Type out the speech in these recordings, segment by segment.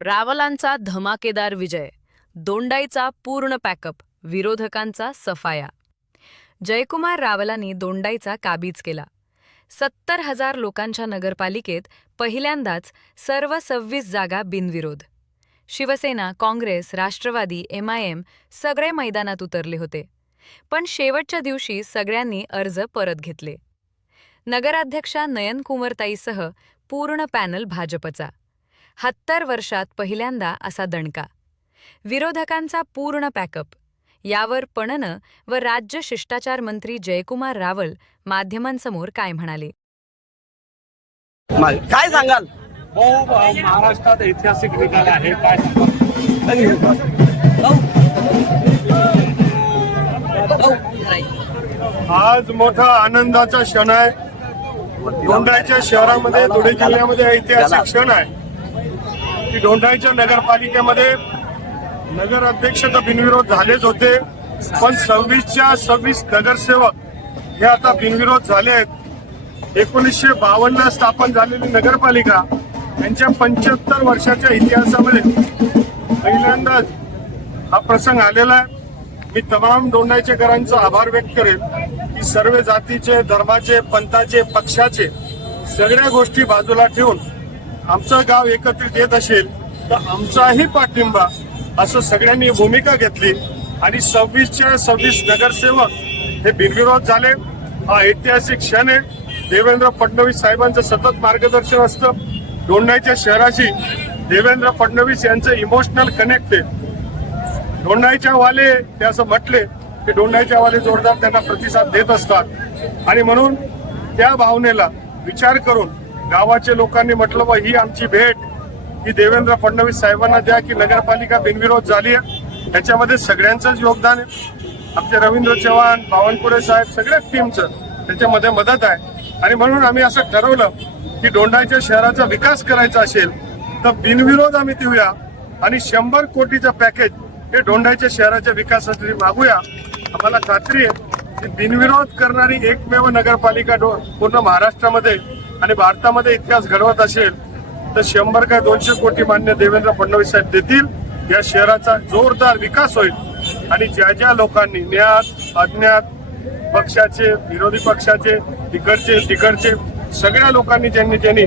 रावलांचा धमाकेदार विजय दोंडाईचा पूर्ण पॅकअप विरोधकांचा सफाया. जयकुमार रावलांनी दोंडाईचा काबीज केला. सत्तर हजार लोकांच्या नगरपालिकेत पहिल्यांदाच सर्व सव्वीस जागा बिनविरोध. शिवसेना काँग्रेस राष्ट्रवादी एमआयएम सगळे मैदानात उतरले होते. पण शेवटच्या दिवशी सगळ्यांनी अर्ज परत घेतले. नगराध्यक्षा नयन कुंवरताईसह पूर्ण पॅनल भाजपचा. हत्तर वर्षात पहिल्यांदा असा दणका. विरोधकांचा पूर्ण पॅकअप. यावर पणन व राज्य शिष्टाचार मंत्री जयकुमार रावल माध्यमांसमोर काय म्हणाले? काय सांगाल? हो महाराष्ट्रात ऐतिहासिक निकाल आहे काय आज मोठा आनंदाचा क्षण आहे. दोंडाईच्या शहरामध्ये धुळे जिल्ह्यामध्ये ऐतिहासिक क्षण आहे. की दोंडाईच्या नगरपालिकेमध्ये नगर अध्यक्ष तर बिनविरोध झालेच होते. पण सव्वीसच्या सव्वीस नगरसेवक हे आता बिनविरोध झाले आहेत. एकोणीसशे बावन्न स्थापन झालेली नगरपालिका यांच्या पंच्याहत्तर वर्षाच्या इतिहासामध्ये पहिल्यांदाच हा प्रसंग आलेला आहे. मी तमाम दोंडाईचेकरांचा आभार व्यक्त करेन की सर्व जातीचे धर्माचे पंथाचे पक्षाचे सगळ्या गोष्टी बाजूला ठेवून आमचं गाव एकत्रित येत असेल तर आमचाही पाठिंबा असं सगळ्यांनी भूमिका घेतली. आणि सव्वीसच्या सव्वीस नगरसेवक हे बिनविरोध झाले. हा ऐतिहासिक क्षण आहे. देवेंद्र फडणवीस साहेबांचं सतत मार्गदर्शन असतं. दोंडाईच्या शहराशी देवेंद्र फडणवीस यांचं इमोशनल कनेक्ट आहे. दोंडाईच्या वाले ते असं म्हटले की डोंडाईच्या वाले जोरदार त्यांना प्रतिसाद देत असतात. आणि म्हणून त्या भावनेला विचार करून गावाच्या लोकांनी म्हटलं बा ही आमची भेट. ही देवेंद्र फडणवीस साहेबांना द्या की नगरपालिका बिनविरोध झाली आहे. त्याच्यामध्ये सगळ्यांचंच योगदान आहे. आमचे रवींद्र चव्हाण बावनकुळे साहेब सगळ्याच टीमचं त्याच्यामध्ये मदत आहे. आणि म्हणून आम्ही असं ठरवलं की डोंडाच्या शहराचा विकास करायचा असेल तर बिनविरोध आम्ही देऊया आणि शंभर कोटीचं पॅकेज हे डोंडाच्या शहराच्या विकासासाठी मागूया. आम्हाला खात्री आहे की बिनविरोध करणारी एकमेव नगरपालिका डो- पूर्ण महाराष्ट्रामध्ये आणि भारतामध्ये इतिहास घडवत असेल तर शंभर काय दोनशे कोटी मान्य देवेंद्र फडणवीस साहेब देतील. या शहराचा जोरदार विकास होईल. आणि ज्या ज्या लोकांनी ज्ञात अज्ञात पक्षाचे विरोधी पक्षाचे तिकडचे तिकडचे सगळ्या लोकांनी ज्यांनी ज्यांनी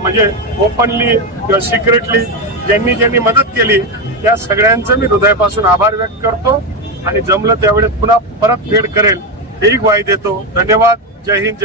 म्हणजे ओपनली किंवा सिक्रेटली ज्यांनी ज्यांनी मदत केली त्या सगळ्यांचं मी हृदयापासून आभार व्यक्त करतो. आणि जमलं त्यावेळेस पुन्हा परत फेड करेल हेही ग्वाही देतो. धन्यवाद. जय हिंद जय